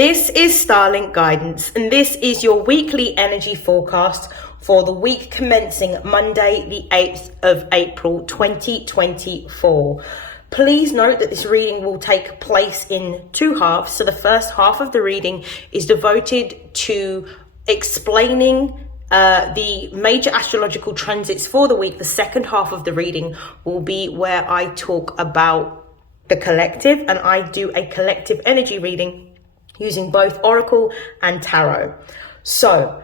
This is StarLink guidance, and this is your weekly energy forecast for the week commencing Monday, the 8th of April, 2024. Please note that this reading will take place in two halves. So the first half of the reading is devoted to explaining the major astrological transits for the week. The second half of the reading will be where I talk about the collective, and I do a collective energy reading using both Oracle and Tarot. So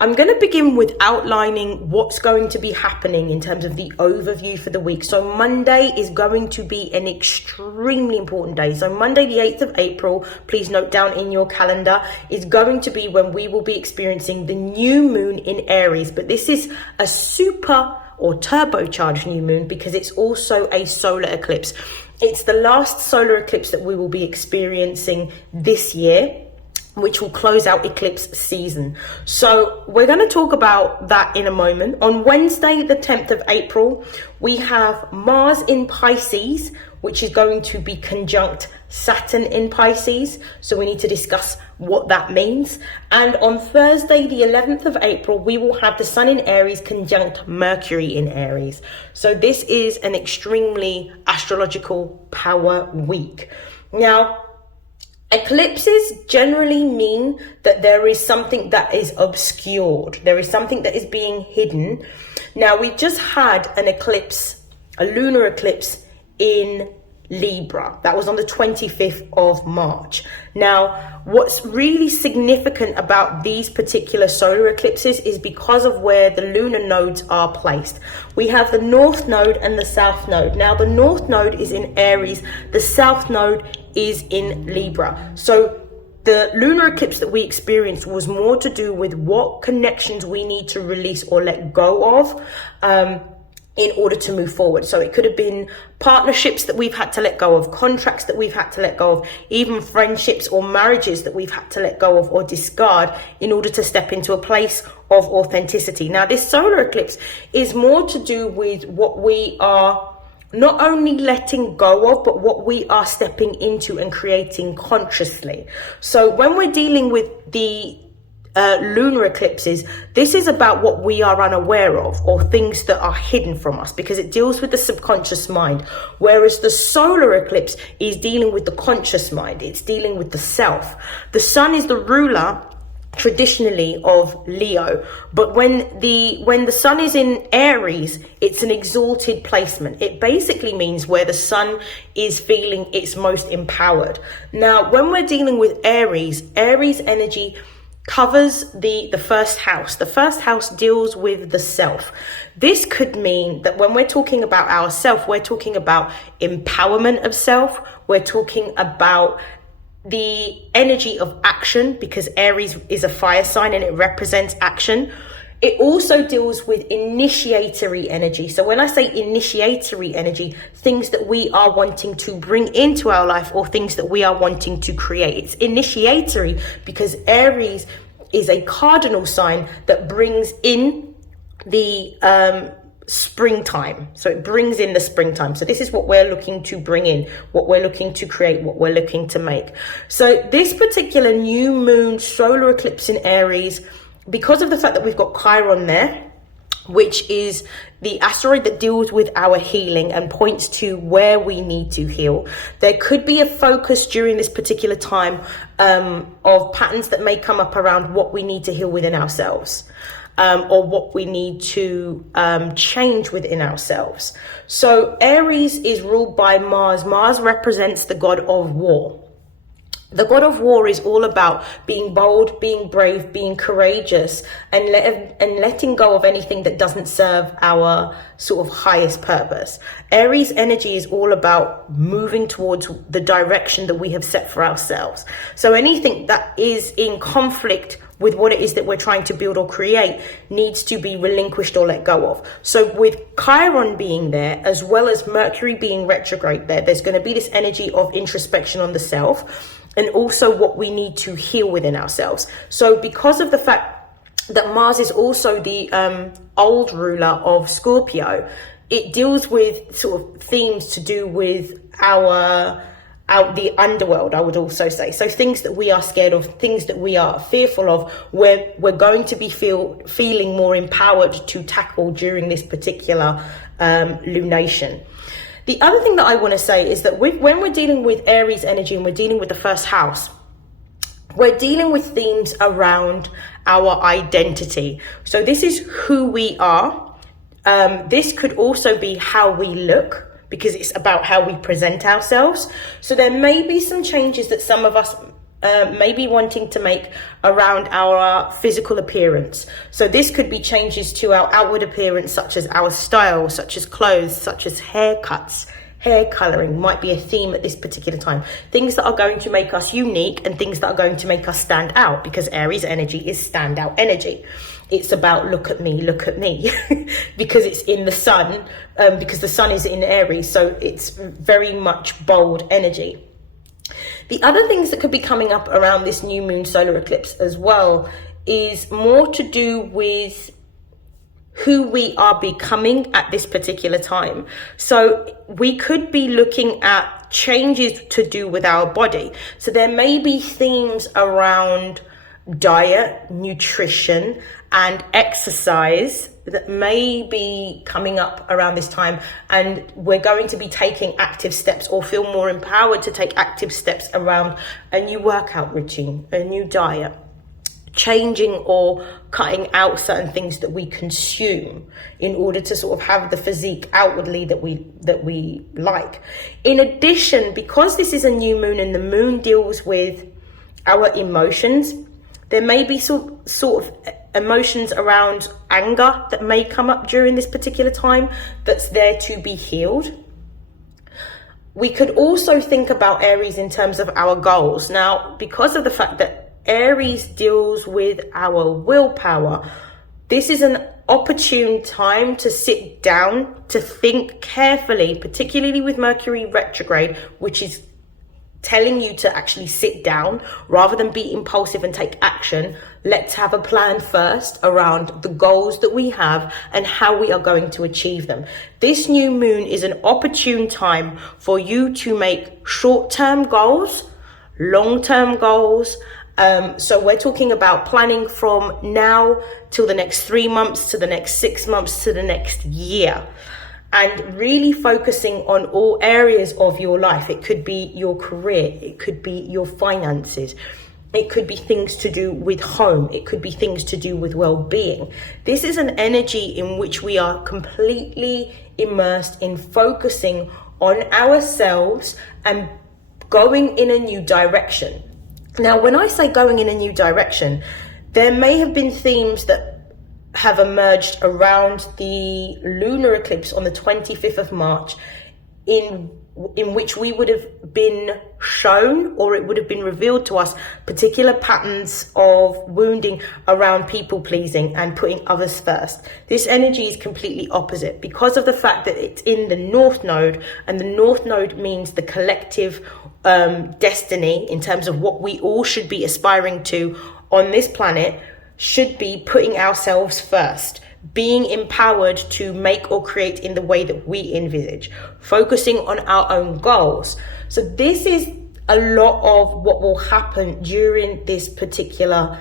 I'm going to begin with outlining what's going to be happening in terms of the overview for the week. So Monday is going to be an extremely important day. So Monday, the 8th of April, please note down in your calendar, is going to be when we will be experiencing the new moon in Aries. But this is a super or turbocharged new moon because it's also a solar eclipse. It's the last solar eclipse that we will be experiencing this year, which will close out eclipse season. So we're going to talk about that in a moment. On Wednesday, the 10th of April, we have Mars in Pisces, which is going to be conjunct Saturn in Pisces. So we need to discuss what that means. And on Thursday, the 11th of April, we will have the Sun in Aries conjunct Mercury in Aries. So this is an extremely astrological power week. Now, eclipses generally mean that there is something that is obscured. There is something that is being hidden. Now, we just had an eclipse, a lunar eclipse in Libra. That was on the 25th of March. Now, what's really significant about these particular solar eclipses is because of where the lunar nodes are placed. We have the North Node and the South Node. Now, the North Node is in Aries. The South Node is in Libra. So the lunar eclipse that we experienced was more to do with what connections we need to release or let go of in order to move forward. So it could have been partnerships that we've had to let go of, contracts that we've had to let go of, even friendships or marriages that we've had to let go of or discard in order to step into a place of authenticity. Now, this solar eclipse is more to do with what we are not only letting go of, but what we are stepping into and creating consciously. So when we're dealing with the lunar eclipses, this is about what we are unaware of or things that are hidden from us, because it deals with the subconscious mind, whereas the solar eclipse is dealing with the conscious mind. It's dealing with the self. The sun is the ruler traditionally of Leo, but when the sun is in Aries, it's an exalted placement. It basically means where the sun is feeling its most empowered. Now, when we're dealing with Aries energy covers the first house. The first house deals with the self. This could mean that when we're talking about ourself, we're talking about empowerment of self. We're talking about the energy of action, because Aries is a fire sign and it represents action. It also deals with initiatory energy. So when I say initiatory energy, things that we are wanting to bring into our life or things that we are wanting to create. It's initiatory because Aries is a cardinal sign that brings in the springtime. So it brings in the springtime. So this is what we're looking to bring in, what we're looking to create, what we're looking to make. So this particular new moon solar eclipse in Aries, because of the fact that we've got Chiron there, which is the asteroid that deals with our healing and points to where we need to heal, there could be a focus during this particular time of patterns that may come up around what we need to heal within ourselves, or what we need to change within ourselves. So Aries is ruled by Mars. Mars represents the god of war. The god of war is all about being bold, being brave, being courageous, and letting go of anything that doesn't serve our sort of highest purpose. Aries energy is all about moving towards the direction that we have set for ourselves. So anything that is in conflict with what it is that we're trying to build or create needs to be relinquished or let go of. So with Chiron being there, as well as Mercury being retrograde there, there's going to be this energy of introspection on the self, and also what we need to heal within ourselves. So because of the fact that Mars is also the old ruler of Scorpio, it deals with sort of themes to do with our out the underworld, I would also say. So things that we are scared of, things that we are fearful of, we're going to be feeling more empowered to tackle during this particular lunation. The other thing that I want to say is that when we're dealing with Aries energy and we're dealing with the first house, we're dealing with themes around our identity. So this is who we are. This could also be how we look, because it's about how we present ourselves. So there may be some changes that some of us may be wanting to make around our physical appearance. So this could be changes to our outward appearance, such as our style, such as clothes, such as haircuts. Hair coloring might be a theme at this particular time. Things that are going to make us unique and things that are going to make us stand out, because Aries energy is standout energy. It's about look at me, because it's in the sun, because the sun is in Aries, so it's very much bold energy. The other things that could be coming up around this new moon solar eclipse as well is more to do with who we are becoming at this particular time. So we could be looking at changes to do with our body. So there may be themes around diet, nutrition, and exercise that may be coming up around this time, and we're going to be taking active steps or feel more empowered to take active steps around a new workout routine, a new diet, changing or cutting out certain things that we consume in order to sort of have the physique outwardly that we like. In addition, because this is a new moon and the moon deals with our emotions, there may be sort of emotions around anger that may come up during this particular time that's there to be healed. We could also think about Aries in terms of our goals. Now, because of the fact that Aries deals with our willpower, this is an opportune time to sit down, to think carefully, particularly with Mercury retrograde, which is telling you to actually sit down rather than be impulsive and take action. Let's have a plan first around the goals that we have and how we are going to achieve them. This new moon is an opportune time for you to make short-term goals, long-term goals. So we're talking about planning from now till the next 3 months, to the next 6 months, to the next year. And really focusing on all areas of your life. It could be your career, it could be your finances, it could be things to do with home, it could be things to do with well-being. This is an energy in which we are completely immersed in focusing on ourselves and going in a new direction. Now, when I say going in a new direction, there may have been themes that have emerged around the lunar eclipse on the 25th of March in which we would have been shown, or it would have been revealed to us, particular patterns of wounding around people pleasing and putting others first. This energy is completely opposite because of the fact that it's in the North Node, and the North Node means the collective destiny in terms of what we all should be aspiring to on this planet, should be putting ourselves first, being empowered to make or create in the way that we envisage, focusing on our own goals. So this is a lot of what will happen during this particular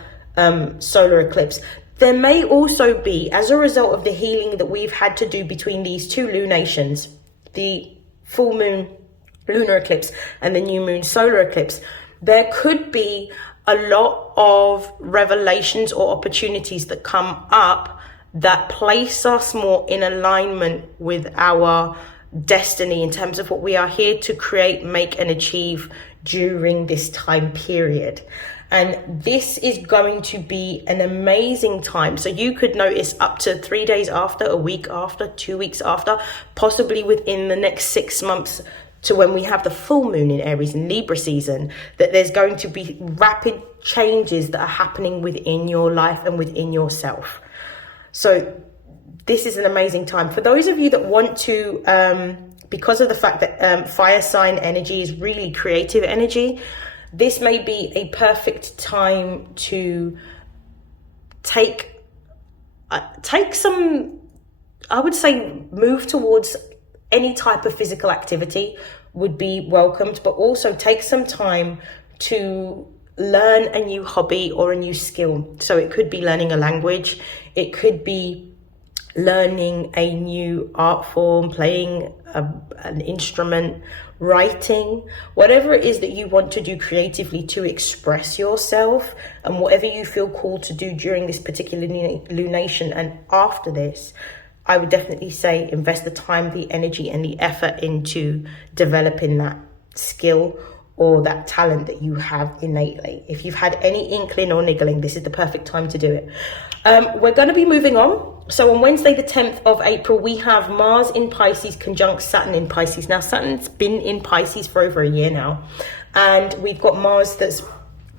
solar eclipse. There may also be, as a result of the healing that we've had to do between these two lunations, the full moon lunar eclipse and the new moon solar eclipse, there could be a lot of revelations or opportunities that come up that place us more in alignment with our destiny in terms of what we are here to create, make, and achieve during this time period. And this is going to be an amazing time. So you could notice up to 3 days after, a week after, 2 weeks after, possibly within the next 6 months to when we have the full moon in Aries and Libra season, that there's going to be rapid changes that are happening within your life and within yourself. So this is an amazing time. For those of you that want to, because of the fact that fire sign energy is really creative energy, this may be a perfect time to take some, I would say, move towards any type of physical activity would be welcomed, but also take some time to learn a new hobby or a new skill. So it could be learning a language, it could be learning a new art form, playing an instrument, writing, whatever it is that you want to do creatively to express yourself, and whatever you feel called to do during this particular lunation and after this, I would definitely say invest the time, the energy and the effort into developing that skill or that talent that you have innately. If you've had any inkling or niggling, this is the perfect time to do it. We're going to be moving on. So on Wednesday, the 10th of April, we have Mars in Pisces conjunct Saturn in Pisces. Now, Saturn's been in Pisces for over a year now, and we've got Mars that's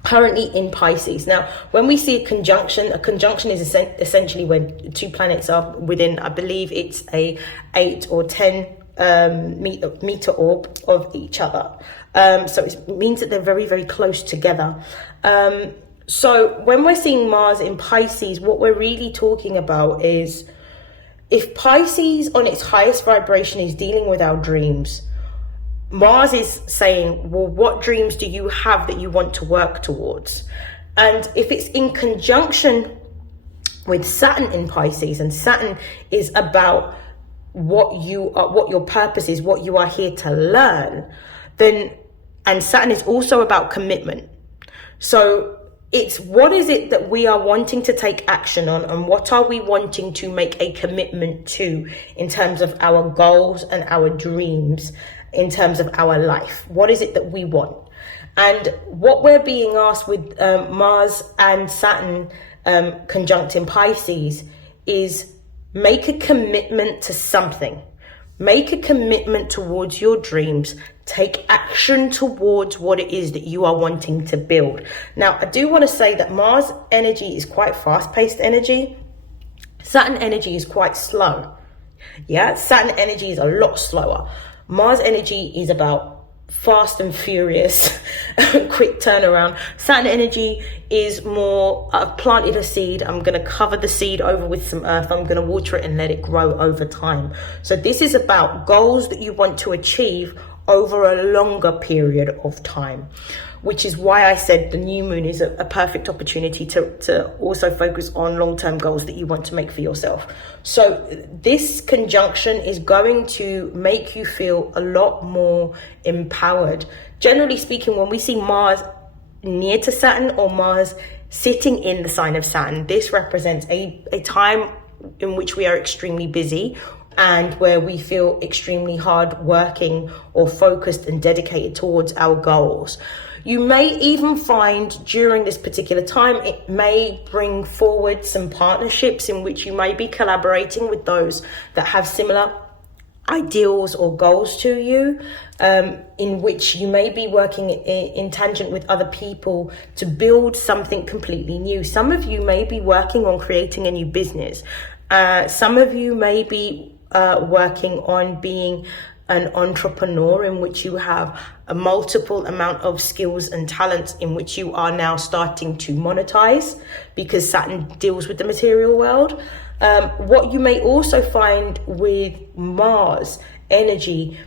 currently in Pisces. Now, when we see a conjunction is essentially when two planets are within, I believe it's a 8 or 10 meter orb of each other. So it means that they're very, very close together. So when we're seeing Mars in Pisces, what we're really talking about is if Pisces on its highest vibration is dealing with our dreams, Mars is saying, well, what dreams do you have that you want to work towards? And if it's in conjunction with Saturn in Pisces, and Saturn is about what your purpose is, what you are here to learn, and Saturn is also about commitment. So it's what is it that we are wanting to take action on, and what are we wanting to make a commitment to in terms of our goals and our dreams, in terms of our life. What is it that we want? And what we're being asked with Mars and Saturn conjunct in Pisces is make a commitment to something. Make a commitment towards your dreams. Take action towards what it is that you are wanting to build. Now, I do want to say that Mars energy is quite fast-paced energy. Saturn energy is quite slow. Yeah, Saturn energy is a lot slower. Mars energy is about fast and furious, quick turnaround. Saturn energy is more, I've planted a seed, I'm going to cover the seed over with some earth, I'm going to water it and let it grow over time. So this is about goals that you want to achieve over a longer period of time, which is why I said the new moon is a perfect opportunity to also focus on long-term goals that you want to make for yourself. So this conjunction is going to make you feel a lot more empowered. Generally speaking, when we see Mars near to Saturn or Mars sitting in the sign of Saturn, this represents a time in which we are extremely busy and where we feel extremely hard working or focused and dedicated towards our goals. You may even find during this particular time, it may bring forward some partnerships in which you may be collaborating with those that have similar ideals or goals to you, in which you may be working in tangent with other people to build something completely new. Some of you may be working on creating a new business. Some of you may be working on being an entrepreneur, in which you have a multiple amount of skills and talents in which you are now starting to monetize, because Saturn deals with the material world. What you may also find with Mars energy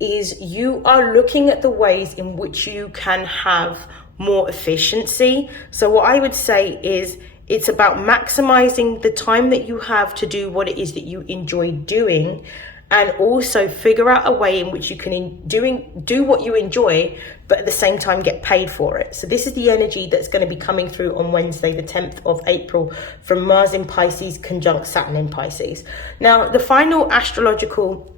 is you are looking at the ways in which you can have more efficiency. So what I would say is it's about maximizing the time that you have to do what it is that you enjoy doing, and also figure out a way in which you can do what you enjoy, but at the same time get paid for it. So this is the energy that's going to be coming through on Wednesday, the 10th of April, from Mars in Pisces conjunct Saturn in Pisces. Now, the final astrological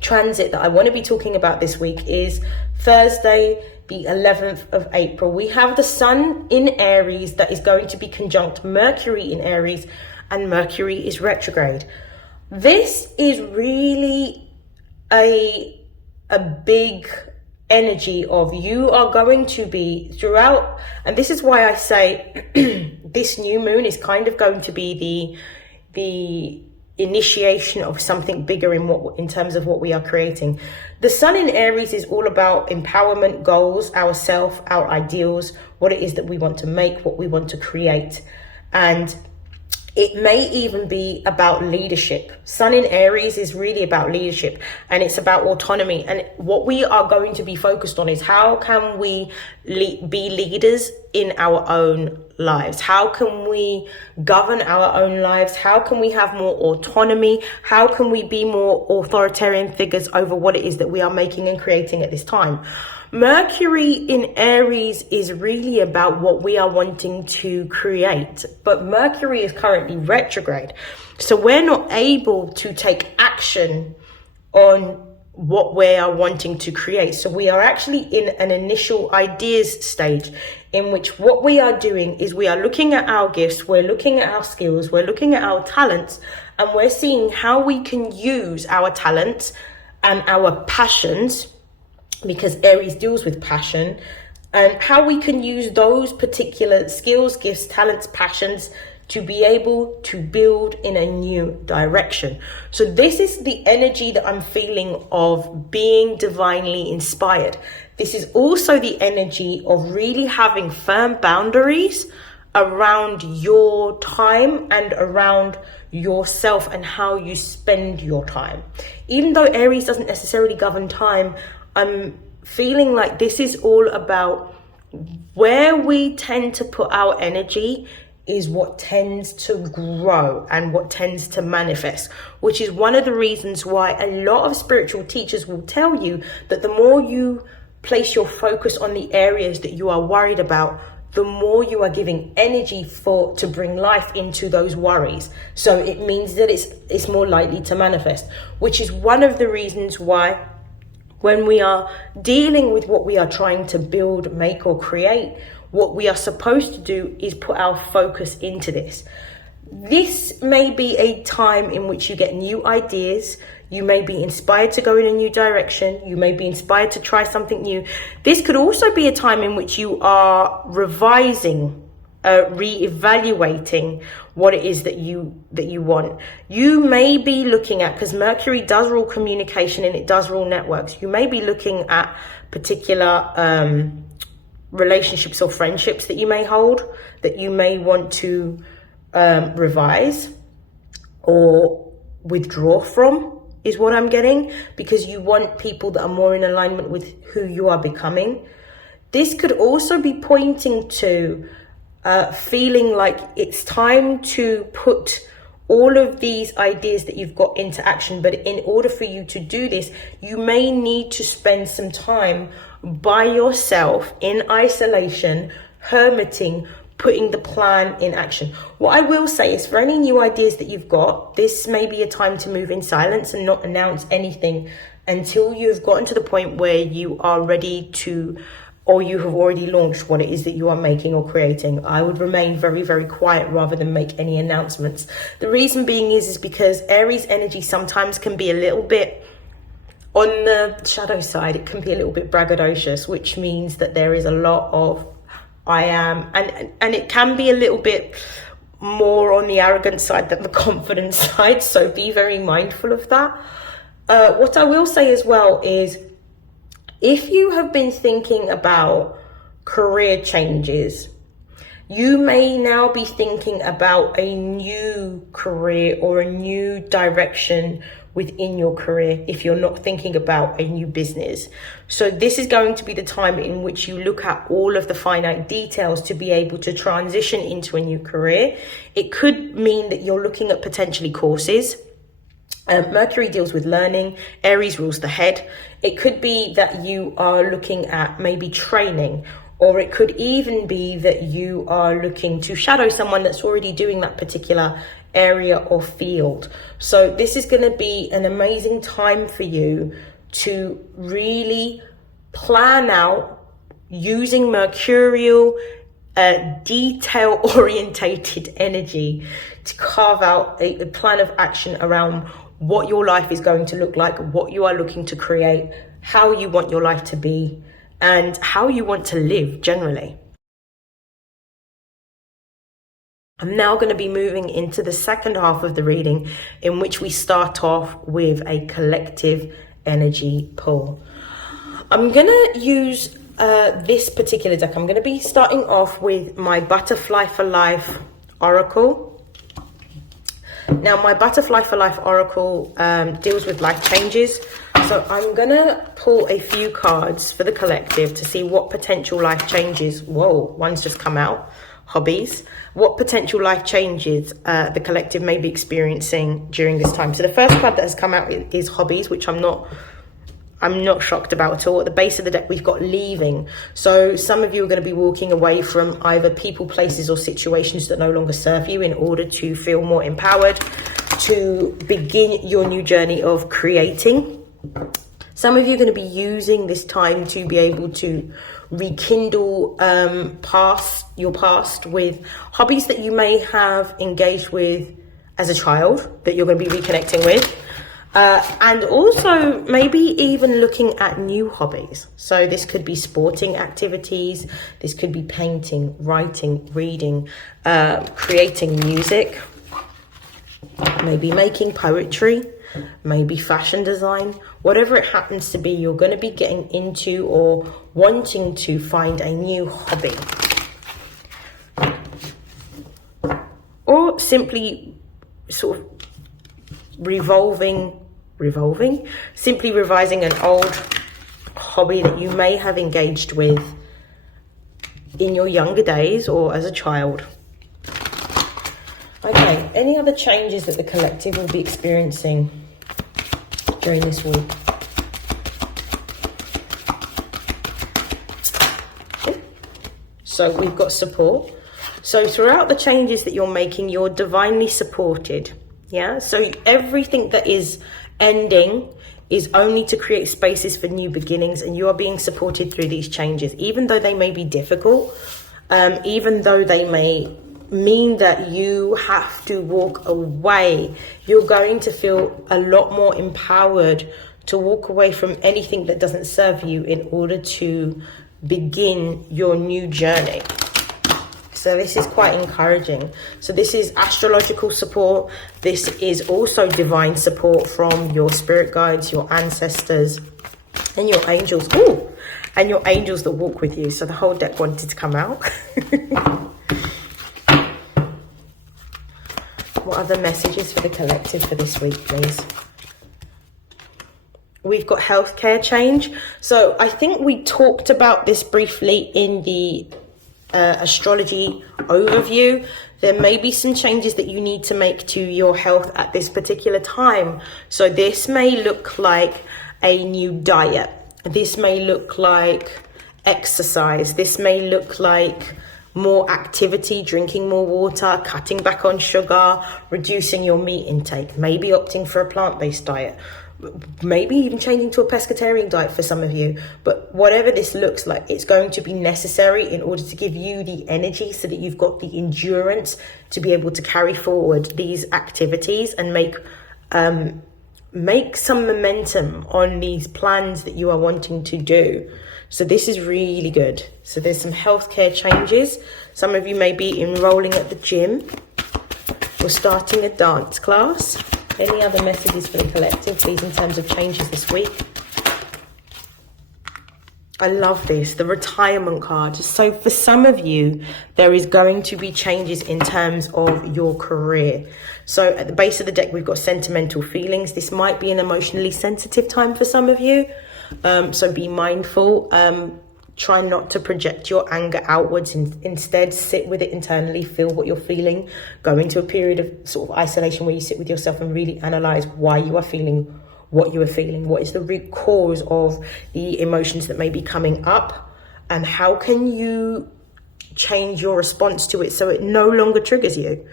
transit that I want to be talking about this week is Thursday, the 11th of April. We have the Sun in Aries that is going to be conjunct Mercury in Aries, and Mercury is retrograde. This is really a big energy of you are going to be throughout, and this is why I say this new moon is kind of going to be the initiation of something bigger in terms of what we are creating. The Sun in Aries is all about empowerment, goals, ourself, our ideals, what it is that we want to make, what we want to create. And It may even be about leadership. Sun in Aries is really about leadership, and it's about autonomy. And what we are going to be focused on is how can we be leaders in our own lives? How can we govern our own lives? How can we have more autonomy? How can we be more authoritarian figures over what it is that we are making and creating at this time? Mercury in Aries is really about what we are wanting to create, but Mercury is currently retrograde. So we're not able to take action on what we are wanting to create. So we are actually in an initial ideas stage in which what we are doing is we are looking at our gifts, we're looking at our skills, we're looking at our talents, and we're seeing how we can use our talents and our passions, because Aries deals with passion, and how we can use those particular skills, gifts, talents, passions to be able to build in a new direction. So this is the energy that I'm feeling of being divinely inspired. This is also the energy of really having firm boundaries around your time and around yourself and how you spend your time. Even though Aries doesn't necessarily govern time, I'm feeling like this is all about where we tend to put our energy is what tends to grow and what tends to manifest, which is one of the reasons why a lot of spiritual teachers will tell you that the more you place your focus on the areas that you are worried about, the more you are giving energy to bring life into those worries. So it means that it's more likely to manifest, which is one of the reasons why when we are dealing with what we are trying to build, make, or create, what we are supposed to do is put our focus into this. This may be a time in which you get new ideas. You may be inspired to go in a new direction. You may be inspired to try something new. This could also be a time in which you are revising, re-evaluating what it is that you want. You may be looking at, because Mercury does rule communication and it does rule networks, you may be looking at particular relationships or friendships that you may hold, that you may want to revise or withdraw from, is what I'm getting, because you want people that are more in alignment with who you are becoming. This could also be pointing to feeling like it's time to put all of these ideas that you've got into action. But in order for you to do this, you may need to spend some time by yourself in isolation, hermiting, putting the plan in action. What I will say is, for any new ideas that you've got, this may be a time to move in silence and not announce anything until you've gotten to the point where you are ready to, or you have already launched what it is that you are making or creating. I would remain very, very quiet rather than make any announcements. The reason being is because Aries energy sometimes can be a little bit on the shadow side. It can be a little bit braggadocious, which means that there is a lot of I am, and it can be a little bit more on the arrogant side than the confident side. So be very mindful of that. What I will say as well is, if you have been thinking about career changes, you may now be thinking about a new career or a new direction within your career if you're not thinking about a new business. So this is going to be the time in which you look at all of the finite details to be able to transition into a new career. It could mean that you're looking at potentially courses. Mercury deals with learning. Aries rules the head. It could be that you are looking at maybe training, or it could even be that you are looking to shadow someone that's already doing that particular area or field. So this is going to be an amazing time for you to really plan out, using mercurial detail orientated energy, to carve out a plan of action around what your life is going to look like, what you are looking to create, how you want your life to be, and how you want to live generally. I'm now going to be moving into the second half of the reading, in which we start off with a collective energy pull. I'm going to use this particular deck. I'm going to be starting off with my Butterfly for Life Oracle Now, my Butterfly for Life Oracle deals with life changes. So I'm going to pull a few cards for the collective to see what potential life changes. Whoa, one's just come out. Hobbies. What potential life changes the collective may be experiencing during this time. So the first card that has come out is hobbies, which I'm not shocked about at all. At the base of the deck, we've got leaving. So some of you are going to be walking away from either people, places, or situations that no longer serve you in order to feel more empowered, to begin your new journey of creating. Some of you are going to be using this time to be able to rekindle your past with hobbies that you may have engaged with as a child that you're going to be reconnecting with. And also maybe even looking at new hobbies. So this could be sporting activities. This could be painting, writing, reading, creating music, maybe making poetry, maybe fashion design. Whatever it happens to be, you're going to be getting into or wanting to find a new hobby. Or simply sort of simply revising an old hobby that you may have engaged with in your younger days or as a child. Okay, any other changes that the collective will be experiencing during this week? Okay. So we've got support. So throughout the changes that you're making, you're divinely supported. Yeah, so everything that is ending is only to create spaces for new beginnings, and you are being supported through these changes, even though they may be difficult, even though they may mean that you have to walk away. You're going to feel a lot more empowered to walk away from anything that doesn't serve you in order to begin your new journey. So this is quite encouraging. So this is astrological support. This is also divine support from your spirit guides, your ancestors, and your angels. Ooh, and your angels that walk with you. So the whole deck wanted to come out. What other messages for the collective for this week, please? We've got healthcare change. So I think we talked about this briefly in the astrology overview. There may be some changes that you need to make to your health at this particular time. So this may look like a new diet. This may look like exercise. This may look like more activity, drinking more water, cutting back on sugar, reducing your meat intake, maybe opting for a plant-based diet, maybe even changing to a pescatarian diet for some of you. But whatever this looks like, it's going to be necessary in order to give you the energy so that you've got the endurance to be able to carry forward these activities and make some momentum on these plans that you are wanting to do. So this is really good. So there's some healthcare changes. Some of you may be enrolling at the gym or starting a dance class. Any other messages for the collective, please, in terms of changes this week? I love this, the retirement card. So for some of you, there is going to be changes in terms of your career. So at the base of the deck, we've got sentimental feelings. This might be an emotionally sensitive time for some of you. So be mindful. Try not to project your anger outwards, and instead sit with it internally, feel what you're feeling. Go into a period of sort of isolation where you sit with yourself and really analyze why you are feeling what you are feeling. What is the root cause of the emotions that may be coming up, and how can you change your response to it so it no longer triggers you?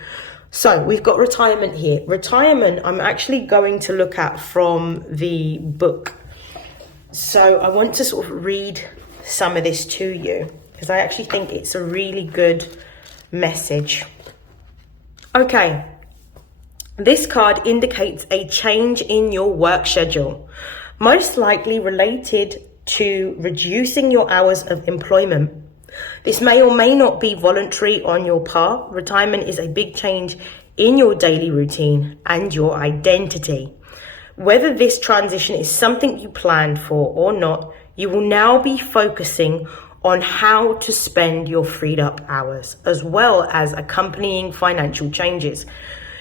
So we've got retirement here. Retirement, I'm actually going to look at from the book. So I want to sort of read some of this to you because I actually think it's a really good message. Okay, this card indicates a change in your work schedule, most likely related to reducing your hours of employment. This may or may not be voluntary on your part. Retirement is a big change in your daily routine and your identity. Whether this transition is something you planned for or not, you will now be focusing on how to spend your freed up hours, as well as accompanying financial changes.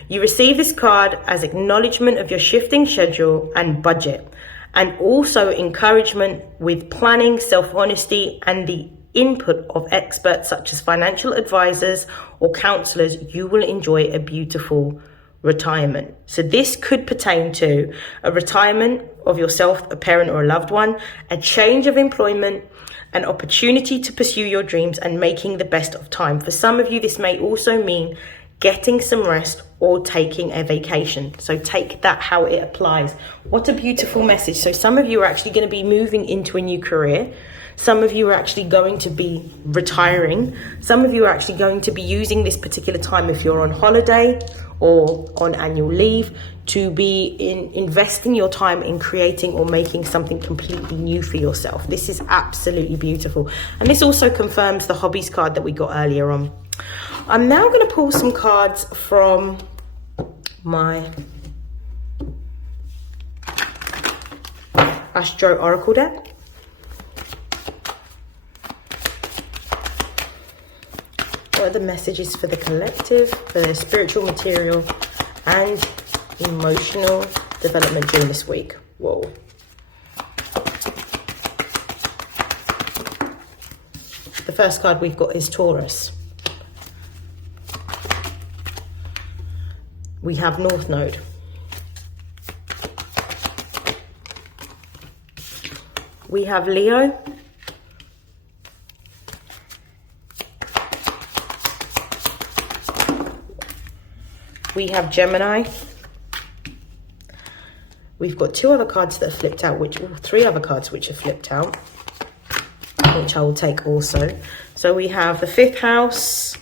You receive this card as acknowledgement of your shifting schedule and budget, and also encouragement with planning, self-honesty, and the input of experts such as financial advisors or counselors. You will enjoy a beautiful retirement. So this could pertain to a retirement of yourself, a parent or a loved one, a change of employment, an opportunity to pursue your dreams, and making the best of time. For some of you, this may also mean getting some rest or taking a vacation. So take that how it applies. What a beautiful message. So some of you are actually going to be moving into a new career. Some of you are actually going to be retiring. Some of you are actually going to be using this particular time, if you're on holiday or on annual leave, to be investing your time in creating or making something completely new for yourself. This is absolutely beautiful. And this also confirms the hobbies card that we got earlier on. I'm now going to pull some cards from my Astro Oracle deck. What are the messages for the collective, for their spiritual, material, and emotional development during this week? Whoa. The first card we've got is Taurus. We have North Node. We have Leo. We have Gemini. We've got two other cards that are flipped out, three other cards which are flipped out, which I will take also. So we have the 5th house,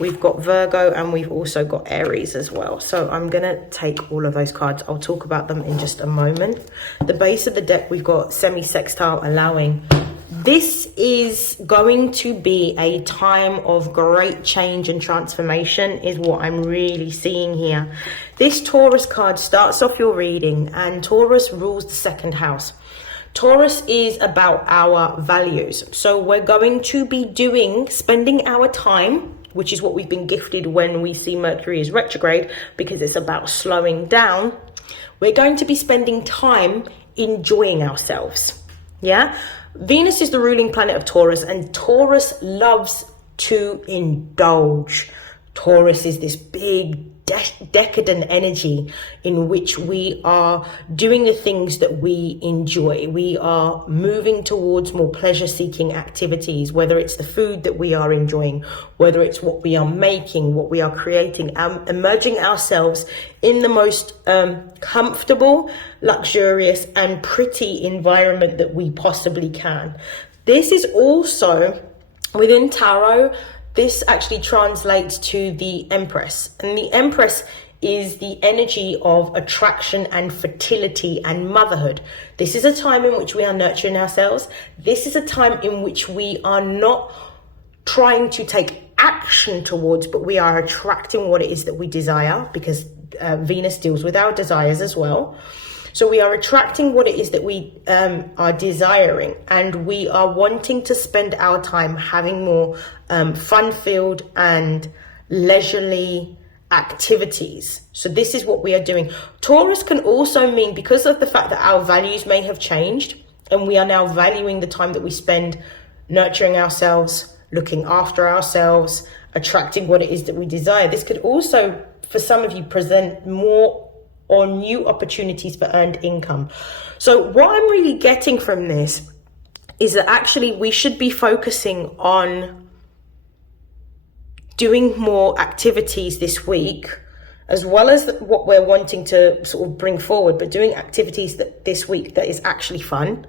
we've got Virgo, and we've also got Aries as well. So I'm going to take all of those cards. I'll talk about them in just a moment. The base of the deck, we've got semi-sextile allowing. This is going to be a time of great change and transformation, is what I'm really seeing here. This Taurus card starts off your reading, and Taurus rules the 2nd house. Taurus is about our values. So we're going to be spending our time, which is what we've been gifted when we see Mercury is retrograde, because it's about slowing down. We're going to be spending time enjoying ourselves. Yeah? Venus is the ruling planet of Taurus, and Taurus loves to indulge. Taurus is this big decadent energy in which we are doing the things that we enjoy. We are moving towards more pleasure-seeking activities, whether it's the food that we are enjoying, whether it's what we are making, what we are creating, immersing ourselves in the most comfortable, luxurious, and pretty environment that we possibly can. This is also, within tarot, this actually translates to the Empress. And the Empress is the energy of attraction and fertility and motherhood. This is a time in which we are nurturing ourselves. This is a time in which we are not trying to take action towards, but we are attracting what it is that we desire, because Venus deals with our desires as well. So we are attracting what it is that we are desiring, and we are wanting to spend our time having more fun-filled and leisurely activities. So this is what we are doing. Taurus can also mean, because of the fact that our values may have changed, and we are now valuing the time that we spend nurturing ourselves, looking after ourselves, attracting what it is that we desire. This could also, for some of you, present more or new opportunities for earned income. So what I'm really getting from this is that actually we should be focusing on doing more activities this week, as well as what we're wanting to sort of bring forward, but doing activities this week that is actually fun.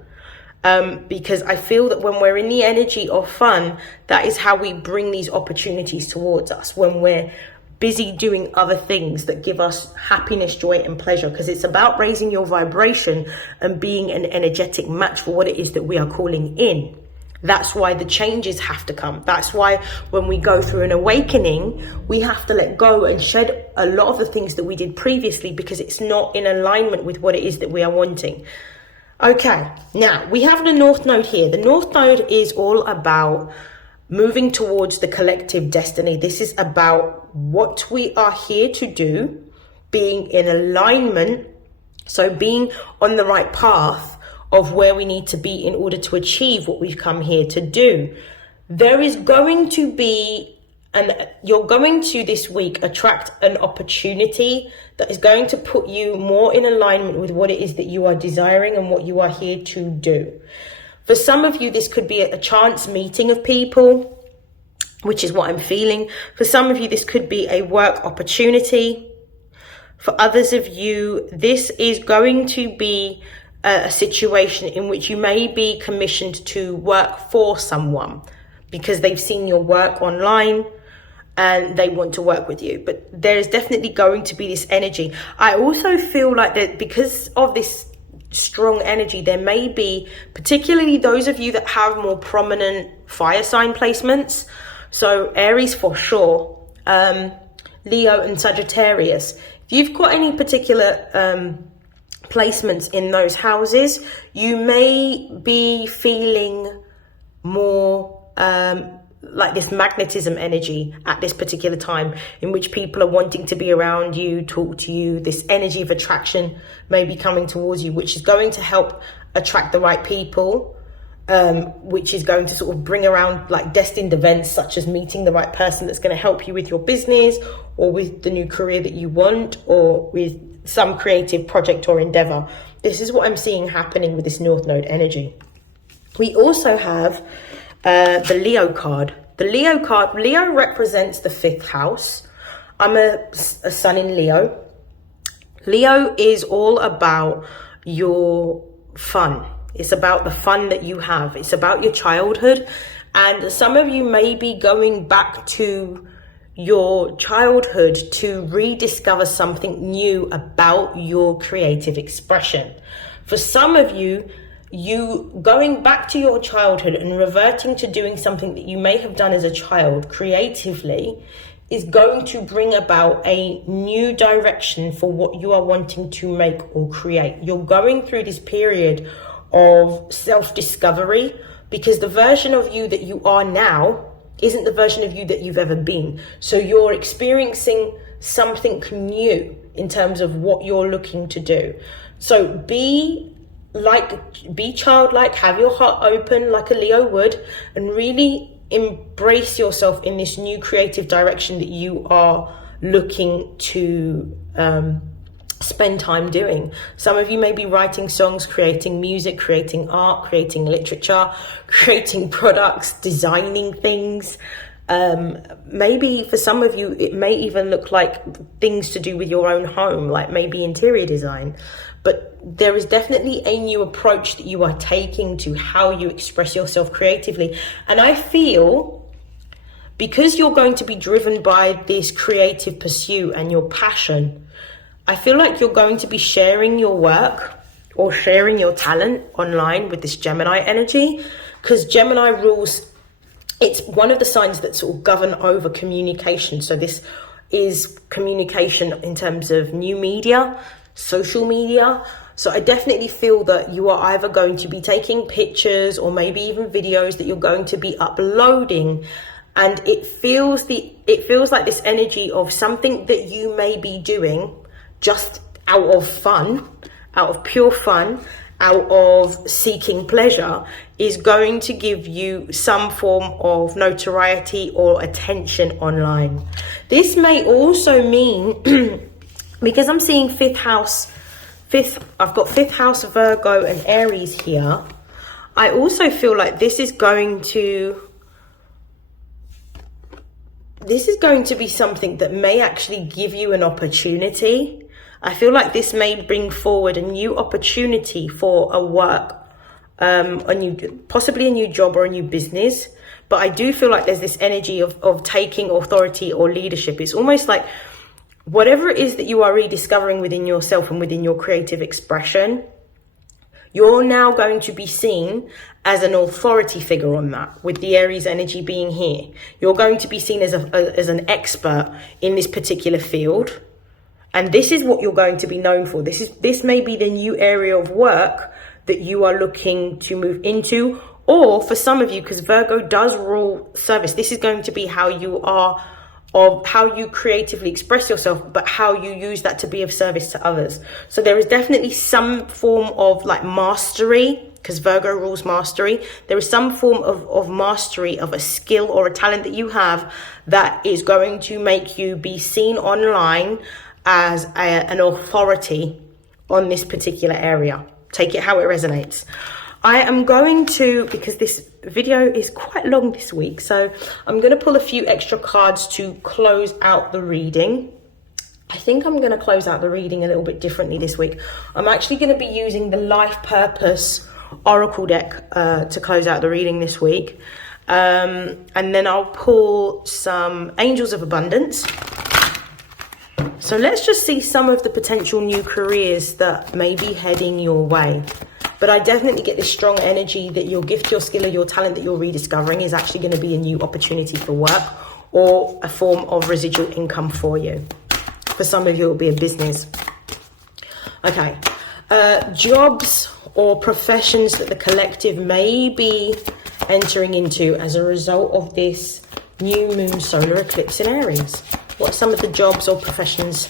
Because I feel that when we're in the energy of fun, that is how we bring these opportunities towards us, when we're busy doing other things that give us happiness, joy, and pleasure, because it's about raising your vibration and being an energetic match for what it is that we are calling in. That's why the changes have to come. That's why when we go through an awakening, we have to let go and shed a lot of the things that we did previously, because it's not in alignment with what it is that we are wanting. Okay, now we have the North Node here. The North Node is all about moving towards the collective destiny. This is about what we are here to do, being in alignment, so being on the right path of where we need to be in order to achieve what we've come here to do. There is going to be, and you're going to this week attract an opportunity that is going to put you more in alignment with what it is that you are desiring and what you are here to do. For some of you, this could be a chance meeting of people, which is what I'm feeling. For some of you, this could be a work opportunity. For others of you, this is going to be a situation in which you may be commissioned to work for someone because they've seen your work online and they want to work with you. But there is definitely going to be this energy. I also feel like that because of this strong energy, there may be, particularly those of you that have more prominent fire sign placements, so Aries for sure, Leo and Sagittarius. If you've got any particular placements in those houses, you may be feeling more like this magnetism energy at this particular time, in which people are wanting to be around you, talk to you. This energy of attraction may be coming towards you, which is going to help attract the right people, which is going to sort of bring around like destined events, such as meeting the right person that's going to help you with your business or with the new career that you want, or with some creative project or endeavor. This is what I'm seeing happening with this North Node energy. We also have the Leo card. The Leo card, Leo represents the 5th house. I'm a sun in Leo. Leo is all about your fun. It's about the fun that you have. It's about your childhood. And some of you may be going back to your childhood to rediscover something new about your creative expression. For some of you, going back to your childhood and reverting to doing something that you may have done as a child creatively is going to bring about a new direction for what you are wanting to make or create. You're going through this period of self-discovery because the version of you that you are now isn't the version of you that you've ever been. So you're experiencing something new in terms of what you're looking to do. So be childlike, have your heart open like a Leo would, and really embrace yourself in this new creative direction that you are looking to spend time doing. Some of you may be writing songs, creating music, creating art, creating literature, creating products, designing things. Maybe for some of you, it may even look like things to do with your own home, like maybe interior design. But there is definitely a new approach that you are taking to how you express yourself creatively. And I feel because you're going to be driven by this creative pursuit and your passion, I feel like you're going to be sharing your work or sharing your talent online with this Gemini energy, because Gemini rules, it's one of the signs that sort of govern over communication. So this is communication in terms of new media, social media. So I definitely feel that you are either going to be taking pictures or maybe even videos that you're going to be uploading. And it feels like this energy of something that you may be doing just out of fun, out of pure fun, out of seeking pleasure, is going to give you some form of notoriety or attention online. This may also mean, because I'm seeing I've got 5th house Virgo and Aries here. I also feel like this is going to be something that may actually give you an opportunity. I feel like this may bring forward a new opportunity for a work, possibly a new job or a new business. But I do feel like there's this energy of taking authority or leadership. It's almost like whatever it is that you are rediscovering within yourself and within your creative expression, you're now going to be seen as an authority figure on that, with the Aries energy being here. You're going to be seen as an expert in this particular field. And this is what you're going to be known for. This may be the new area of work that you are looking to move into, Or for some of you, because Virgo does rule service, this is going to be how you are, of how you creatively express yourself, but how you use that to be of service to others. So there is definitely some form of like mastery, because Virgo rules mastery. There is some form of mastery of a skill or a talent that you have that is going to make you be seen online as an authority on this particular area. Take it how it resonates. I am going to, because this video is quite long this week, so I'm going to pull a few extra cards to close out the reading. I think I'm going to close out the reading a little bit differently this week. I'm actually going to be using the Life Purpose Oracle deck to close out the reading this week. And then I'll pull some Angels of Abundance. So let's just see some of the potential new careers that may be heading your way. But I definitely get this strong energy that your gift, your skill, or your talent that you're rediscovering is actually going to be a new opportunity for work or a form of residual income for you. For some of you, it will be a business. Okay. Jobs or professions that the collective may be entering into as a result of this new moon solar eclipse in Aries. What are some of the jobs or professions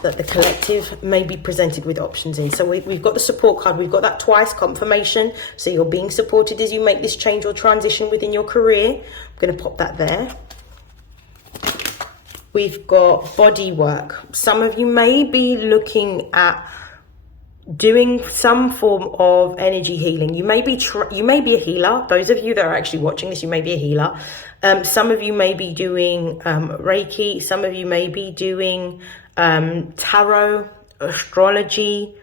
that the collective may be presented with options in? So we've got the support card. We've got that twice confirmation. So you're being supported as you make this change or transition within your career. I'm going to pop that there. We've got body work. Some of you may be looking at doing some form of energy healing. You may be a healer. Those of you that are actually watching this, you may be a healer. Some of you may be doing Reiki. Some of you may be doing tarot, astrology.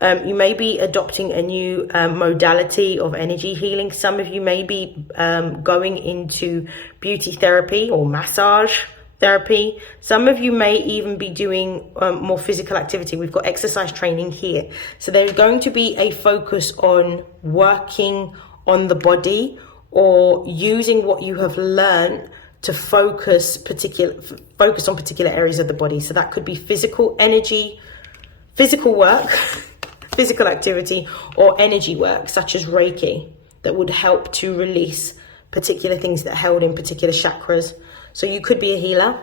You may be adopting a new modality of energy healing. Some of you may be going into beauty therapy or massage therapy. Some of you may even be doing more physical activity. We've got exercise training here. So there's going to be a focus on working on the body or using what you have learned to focus on particular areas of the body. So that could be physical energy, physical work, physical activity, or energy work, such as Reiki, that would help to release particular things that are held in particular chakras. So you could be a healer.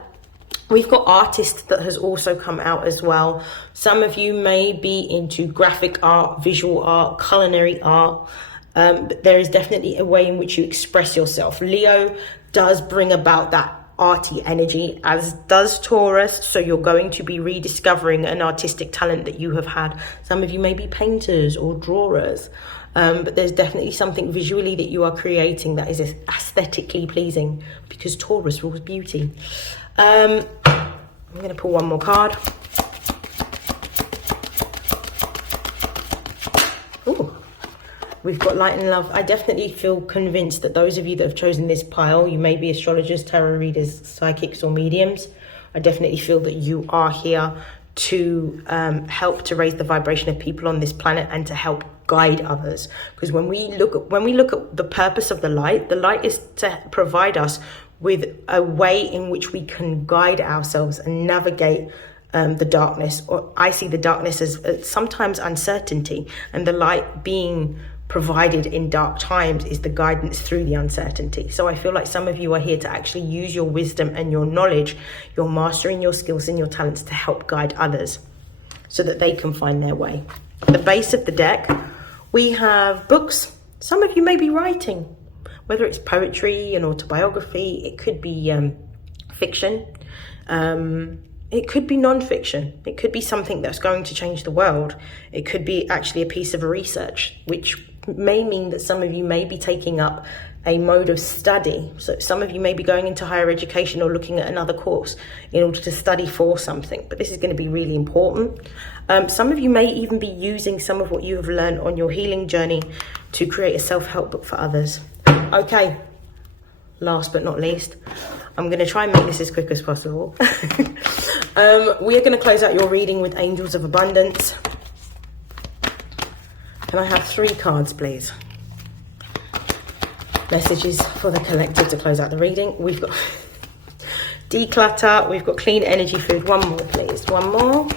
We've got artists that has also come out as well. Some of you may be into graphic art, visual art, culinary art. But there is definitely a way in which you express yourself. Leo does bring about that arty energy, as does Taurus. So you're going to be rediscovering an artistic talent that you have had. Some of you may be painters or drawers. But there's definitely something visually that you are creating that is aesthetically pleasing, because Taurus rules beauty. I'm going to pull one more card. Ooh, we've got light and love. I definitely feel convinced that those of you that have chosen this pile, you may be astrologers, tarot readers, psychics, or mediums. I definitely feel that you are here to help to raise the vibration of people on this planet and to help guide others. Because when we look at the purpose of the light is to provide us with a way in which we can guide ourselves and navigate the darkness. Or I see the darkness as sometimes uncertainty, and the light being provided in dark times is the guidance through the uncertainty. So I feel like some of you are here to actually use your wisdom and your knowledge, your mastering, your skills and your talents to help guide others so that they can find their way. At the base of the deck, we have books. Some of you may be writing, whether it's poetry, an autobiography, it could be fiction, it could be non-fiction, it could be something that's going to change the world. It could be actually a piece of research, which may mean that some of you may be taking up a mode of study. So some of you may be going into higher education or looking at another course in order to study for something, but this is going to be really important. Some of you may even be using some of what you have learned on your healing journey to create a self-help book for others. Okay, last but not least, I'm going to try and make this as quick as possible. We are going to close out your reading with Angels of Abundance. Can I have 3 cards, please? Messages for the collective to close out the reading. We've got declutter. We've got clean energy food. One more, please. One more.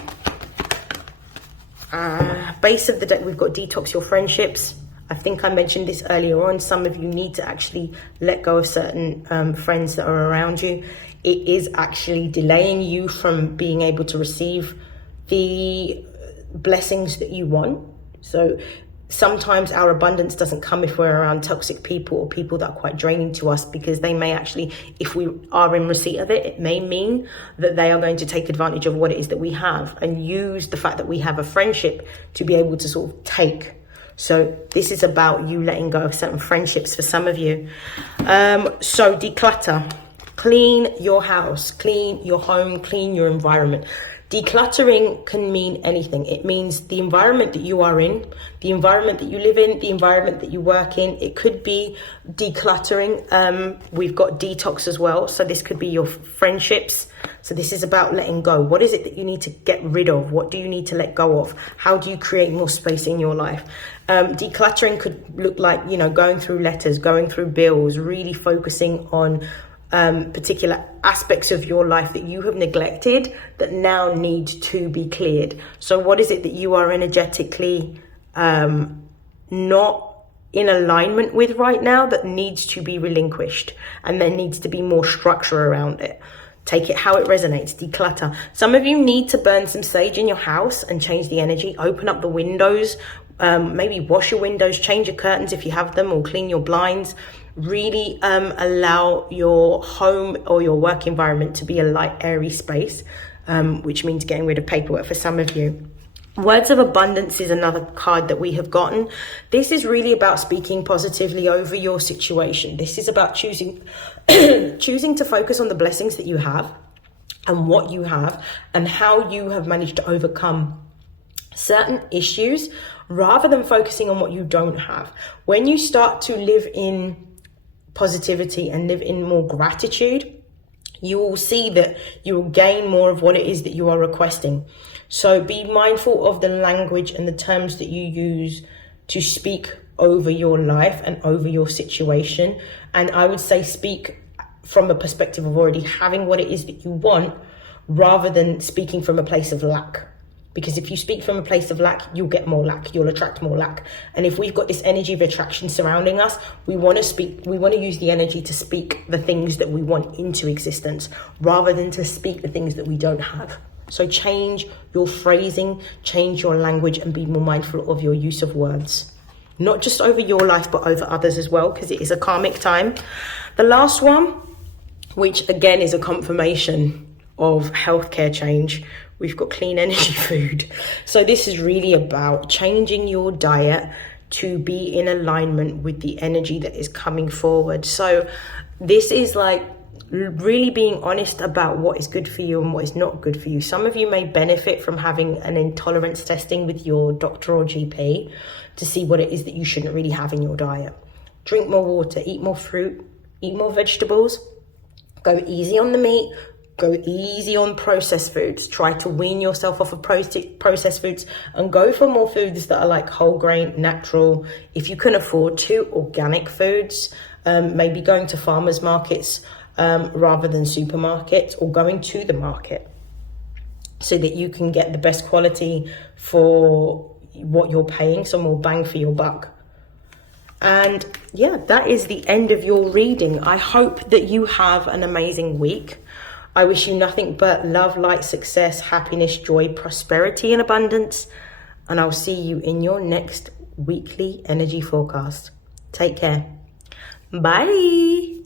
Base of the deck, we've got detox your friendships. I think I mentioned this earlier on. Some of you need to actually let go of certain friends that are around you. It is actually delaying you from being able to receive the blessings that you want. So sometimes our abundance doesn't come if we're around toxic people or people that are quite draining to us, because they may actually, if we are in receipt of it, it may mean that they are going to take advantage of what it is that we have and use the fact that we have a friendship to be able to sort of take. So this is about you letting go of certain friendships for some of you. So declutter, clean your house, clean your home, clean your environment. Decluttering can mean anything. It means the environment that you are in, the environment that you live in, the environment that you work in. It could be decluttering. We've got detox as well. So this could be your friendships. So this is about letting go. What is it that you need to get rid of? What do you need to let go of? How do you create more space in your life? Decluttering could look like, going through letters, going through bills, really focusing on particular aspects of your life that you have neglected that now need to be cleared. So what is it that you are energetically not in alignment with right now that needs to be relinquished, and there needs to be more structure around it? Take it how it resonates. Declutter. Some of you need to burn some sage in your house and change the energy. Open up the windows, maybe wash your windows, change your curtains if you have them, or clean your blinds. Really allow your home or your work environment to be a light, airy space, which means getting rid of paperwork for some of you. Words of abundance is another card that we have gotten. This is really about speaking positively over your situation. This is about choosing to focus on the blessings that you have and what you have and how you have managed to overcome certain issues, rather than focusing on what you don't have. When you start to live in positivity and live in more gratitude, you will see that you will gain more of what it is that you are requesting. So be mindful of the language and the terms that you use to speak over your life and over your situation. And I would say speak from a perspective of already having what it is that you want, rather than speaking from a place of lack. Because if you speak from a place of lack, you'll get more lack, you'll attract more lack. And if we've got this energy of attraction surrounding us, we want to use the energy to speak the things that we want into existence, rather than to speak the things that we don't have. So change your phrasing, change your language, and be more mindful of your use of words. Not just over your life, but over others as well, because it is a karmic time. The last one, which again is a confirmation of healthcare change, we've got clean energy food. So this is really about changing your diet to be in alignment with the energy that is coming forward. So this is like really being honest about what is good for you and what is not good for you. Some of you may benefit from having an intolerance testing with your doctor or GP to see what it is that you shouldn't really have in your diet. Drink more water, eat more fruit, eat more vegetables, go easy on the meat, go easy on processed foods. Try to wean yourself off of processed foods and go for more foods that are like whole grain, natural. If you can afford to, organic foods, maybe going to farmers markets rather than supermarkets, or going to the market so that you can get the best quality for what you're paying, so more bang for your buck. And yeah, that is the end of your reading. I hope that you have an amazing week. I wish you nothing but love, light, success, happiness, joy, prosperity, and abundance. And I'll see you in your next weekly energy forecast. Take care. Bye.